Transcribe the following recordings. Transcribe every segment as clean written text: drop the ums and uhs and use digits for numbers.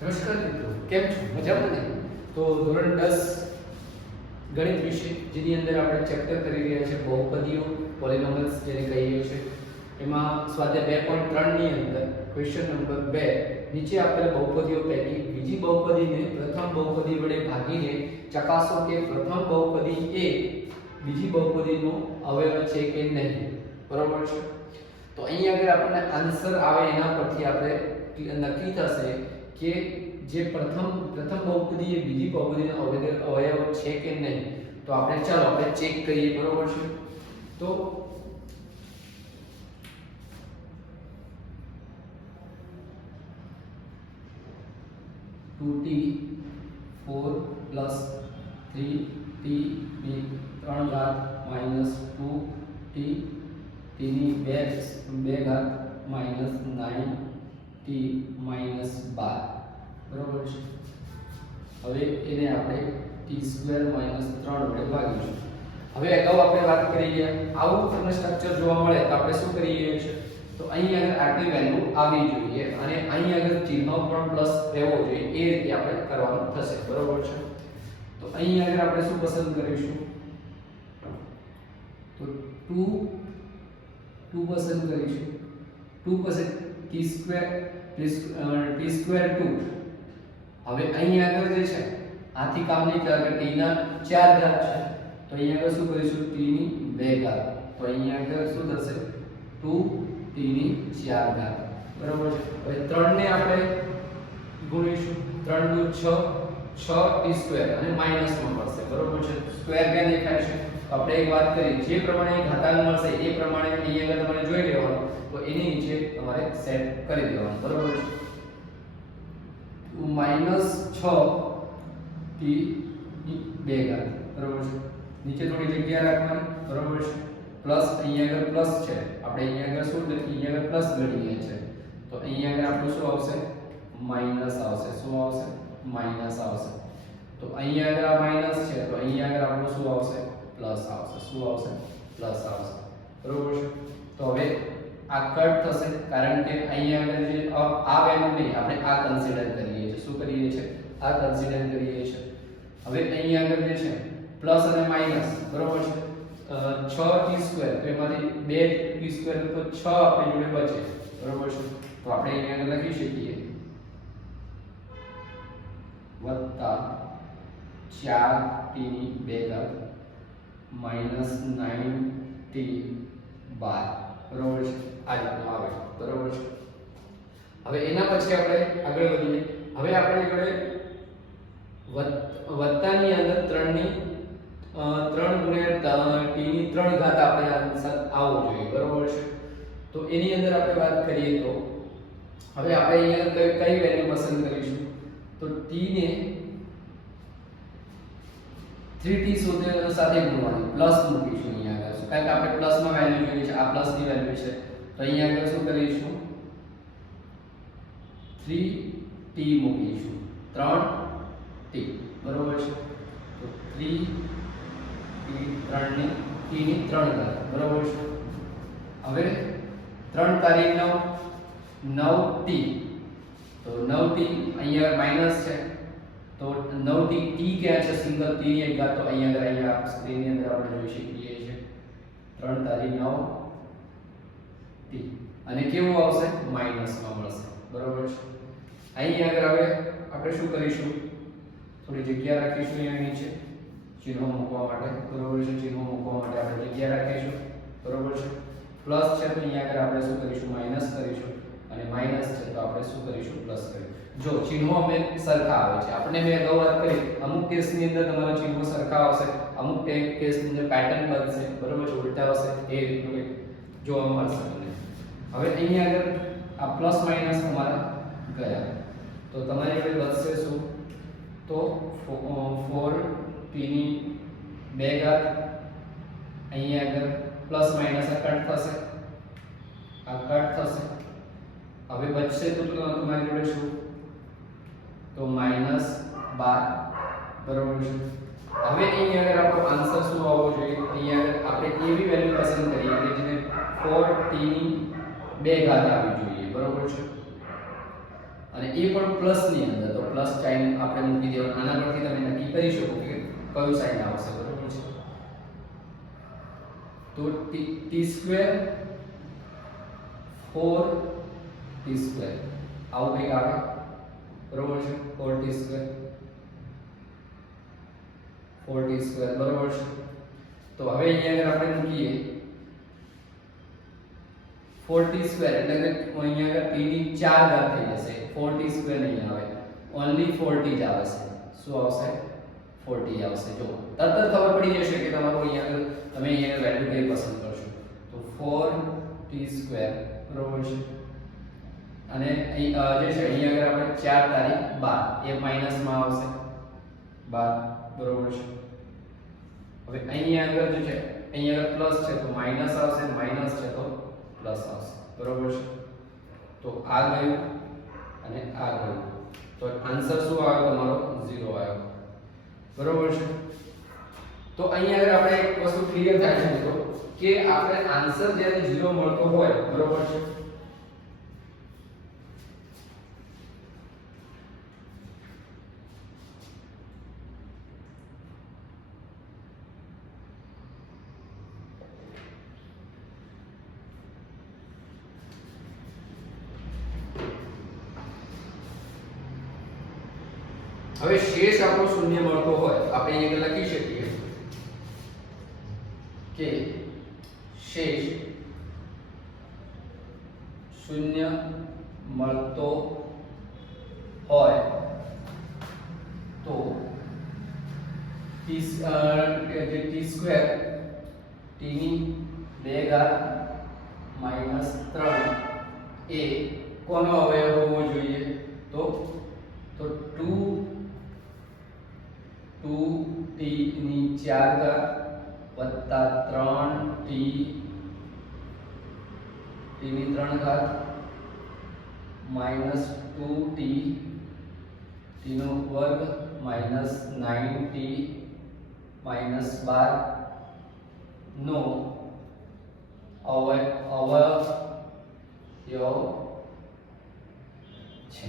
નમસ્કાર મિત્રો, કેમ છો? મજામાં ને? તો ધોરણ 10 ગણિત વિષય જેની અંદર આપણે ચેપ્ટર કરી રહ્યા છે બહુપદીઓ, પોલિનોમિયલ્સ જેને કહીએ છીએ, એમાં સ્વાધ્યાય 2.3 ની અંદર ક્વેશ્ચન નંબર 2 નીચે આપેલા બહુપદીઓ પૈકી બીજી બહુપદીને પ્રથમ બહુપદી વડે ભાગીને ચકાસો કે પ્રથમ બહુપદી એ બીજી બહુપદીનો અવયવ છે કે નહીં. બરાબર છે? તો અહીં આગળ આપણને આન્સર આવે એના પરથી આપણે નક્કી થશે કે જે પ્રથમ બહુપદી એ બીજી બહુપદીનો અવયવ છે કે નહીં. તો આપણે ચેક કરીએ. બરોબર છે? તો 2t 4 + 3t ની 3 ઘાત -2t t ની 2 ઘાત -9t -12. બરોબર છે? હવે એને આપણે t² - 3 વડે ભાગીશું. હવે અગાઉ આપણે વાત કરી ગયા આવું તમને સ્ટ્રક્ચર જોવા મળે તો આપણે શું કરીએ છીએ, તો અહીં આગળ આટલી વેલ્યુ આવી જોઈએ અને અહીં આગળ ચિહ્ન પણ પ્લસ રહેવો જોઈએ. એ રીતે આપણે કરવાનું થશે. બરોબર છે? તો અહીં આગળ આપણે શું પસંદ કરીશું, તો 2 પસંદ કરીશું. 2 પછી t² 2. હવે અહીં આગળ જે છે આથી કામ નહીં કરે, t ના 4 ઘાત છે તો અહીં આગળ શું કરીશું, t ની 2 ઘાત. તો અહીં આગળ શું થશે, 2t ની 4 ઘાત. બરાબર છે? હવે 3 ને આપણે ગુણીશું. 3 દુ 6 6t² અને માઈનસમાં મળશે. બરાબર છે? સ્ક્વેર ક્યાં દેખાય છે? તો આપણે એક વાત કરી, જે પ્રમાણે ઘાતાંક મળશે એ પ્રમાણે અહીં આગળ તમારે જોઈ લેવાનું. તો એની નીચે તમારે સેટ કરી દેવાનું. બરાબર છે? -6t ની 2 ઘાત. બરાબર છે? નીચે થોડી જગ્યા રાખવાની. બરાબર છે? પ્લસ અહીંયા આગળ પ્લસ છે, આપણે અહીંયા આગળ શું લખી, અહીંયા આગળ પ્લસ ગણીએ છે તો અહીંયા આગળ આપણું શું આવશે, માઈનસ આવશે. શું આવશે? માઈનસ આવશે. તો અહીંયા આગળ આ માઈનસ છે તો અહીંયા આગળ આપણું શું આવશે, પ્લસ આવશે. શું આવશે? પ્લસ આવશે. બરાબર છે? તો હવે આ કટ થશે કારણ કે અહીંયા આગળ જે આ વેલ્યુ નહીં, આપણે આ કન્સિડર કરીએ છીએ. શું કરીએ છીએ? આ કન્સિડર કરીએ છીએ. હવે અહીંયા આગળ જે છે પ્લસ અને માઈનસ. બરાબર છે? 6t² તો એમાંથી 2t² તો 6 આપણી જોડે બચે. બરાબર છે? તો આપણે અહીંયા આગળ લખી શકીએ વત્તા 4t ની 2 ઘાત -9t 12. બરાબર છે? આ રીતનું આવે. બરાબર છે? હવે એના પછી આપણે આગળ વધીએ. હવે આપણે જોડે વત્તાની અંદર 3 ગુણ્યા t ની 3 ઘાત આપણે આન્સર આવવો જોઈએ. બરાબર છે? તો એની અંદર આપણે વાત કરીએ તો હવે આપણે અહીંયા કઈ વેલ્યુ પસંદ કરીશું, તો t ને 3t સાથે ગુણવાનું, પ્લસ મૂકીશું અહીંયા આગળ. કારણ કે આપણે પ્લસમાં વેલ્યુ જોઈએ છે, આ પ્લસની વેલ્યુ છે તો અહીંયા આગળ શું કરીશું, 3t મૂકીશું. 3t. બરોબર છે? તો 3t 3 ની 3 ઘાત. બરોબર છે? હવે 3 તારી 9t. તો 9t અહીંયા માઈનસ છે તો 9t t ક્યાં છે, સિંગલ t ની 1 ઘાત. તો અહીંયા સ્ક્રીનની અંદર આપણે જોઈ શકીએ છીએ 3 તારી 9t અને કેવું આવશે, માઈનસમાં મળશે. બરોબર છે? અહીં આગળ હવે આપણે શું કરીશું, થોડી જગ્યા રાખીશું અહીંયા નીચે ચિહ્નો મૂકવા માટે. બરોબર છે? ચિહ્નો મૂકવા માટે આપણે જગ્યા રાખીશું. બરોબર છે? પ્લસ છે તો અહીંયા આગળ આપણે શું કરીશું, માઈનસ કરીશું અને માઈનસ છે તો આપણે શું કરીશું, પ્લસ કરીશું. જો ચિહ્નો અમે સરખા આવે છે, આપણે મેં અગાઉ વાત કરી અમુક કેસની અંદર તમારા ચિહ્નો સરખા આવશે, અમુક કેસની અંદર પેટર્ન બનશે. બરોબર છે? ઉલટા આવશે. એ રીતનું જોવા મળશે તમને. હવે અહીંયા આગળ આ પ્લસ માઈનસ તમારા ગયા તો તમારી જોડે વધશે શું, તો 4t ની 2 ઘાત. અહીંયા આગળ પ્લસ માઈનસ આ કટ થશે, આ કટ થશે. હવે બચશે તો તમારી જોડે શું, તો -12. બરોબર છે? હવે અહીંયા આગળ આપણો આન્સર શું આવવો જોઈએ, અહીંયા આગળ આપણે એવી વેલ્યુ પસંદ કરીએ કે જેને 4t ની 2 ઘાત આવી જોઈએ. બરોબર છે? અને એ પણ પ્લસ ની અંદર, તો પ્લસ સાઇન આપણે મૂકી દેવાનું. આના પરથી તમે નક્કી કરી શકો કે કયું સાઇન આવશે, બરોબર છે. તો t² 4t² આવું કંઈક આવે, બરોબર છે. 4t², બરોબર છે. તો હવે અહીંયા આગળ આપણે મૂકીએ 4t² એટલે કે અહીંયા આગળ t ની 4 ઘાત થઈ જશે. 4t² નહીં આવે, ઓન્લી 4t જ આવે છે. શું આવશે? 4t આવશે. જો તરત જ ખબર પડી જશે કે તમારું અહીંયા આગળ તમે અહીંયા વેલ્યુ કઈ પસંદ કરશો. તો 4t², બરોબર છે. અને જે છે અહીંયા આગળ આપણે 4 તારીખ 12 એ માઈનસ માં આવશે 12, બરોબર છે. હવે અહીંયા આગળ જે છે અહીંયા આગળ પ્લસ છે તો માઈનસ આવશે, માઈનસ છે તો પ્લસ આવશે, બરોબર છે. તો આ ગયું અને આ ગયું, તો આન્સર શું આવ્યો તમારો? 0 આવ્યો, બરોબર છે. તો અહીંયા આગળ આપણે એક વસ્તુ ક્લિયર થાય છે મિત્રો કે આપણે આન્સર જ્યારે 0 મળતો હોય, બરોબર છે, હવે શેષ આપણો શૂન્ય મળતો હોય, આપણે અહીંયા લખી શકીએ કે શેષ શૂન્ય મળતો હોય તો t² t ની 2 ઘાત માઈનસ 3 એ કોનો અવયવ હોવો જોઈએ? તો 2t ની 4 ઘાત વત્તા 3t ની 3 ઘાત માઈનસ 2t નો વર્ગ માઈનસ 9t માઈનસ 12 નો અવયવ છે.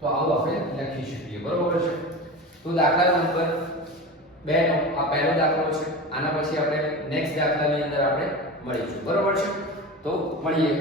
તો આવું આપણે લખી શકીએ, બરોબર છે. તો દાખલા નંબર 2 નો આ પહેલો દાખલો છે. આના પછી આપણે નેક્સ્ટ દાખલાની અંદર આપણે મળીશું, બરોબર છે. તો મળીએ.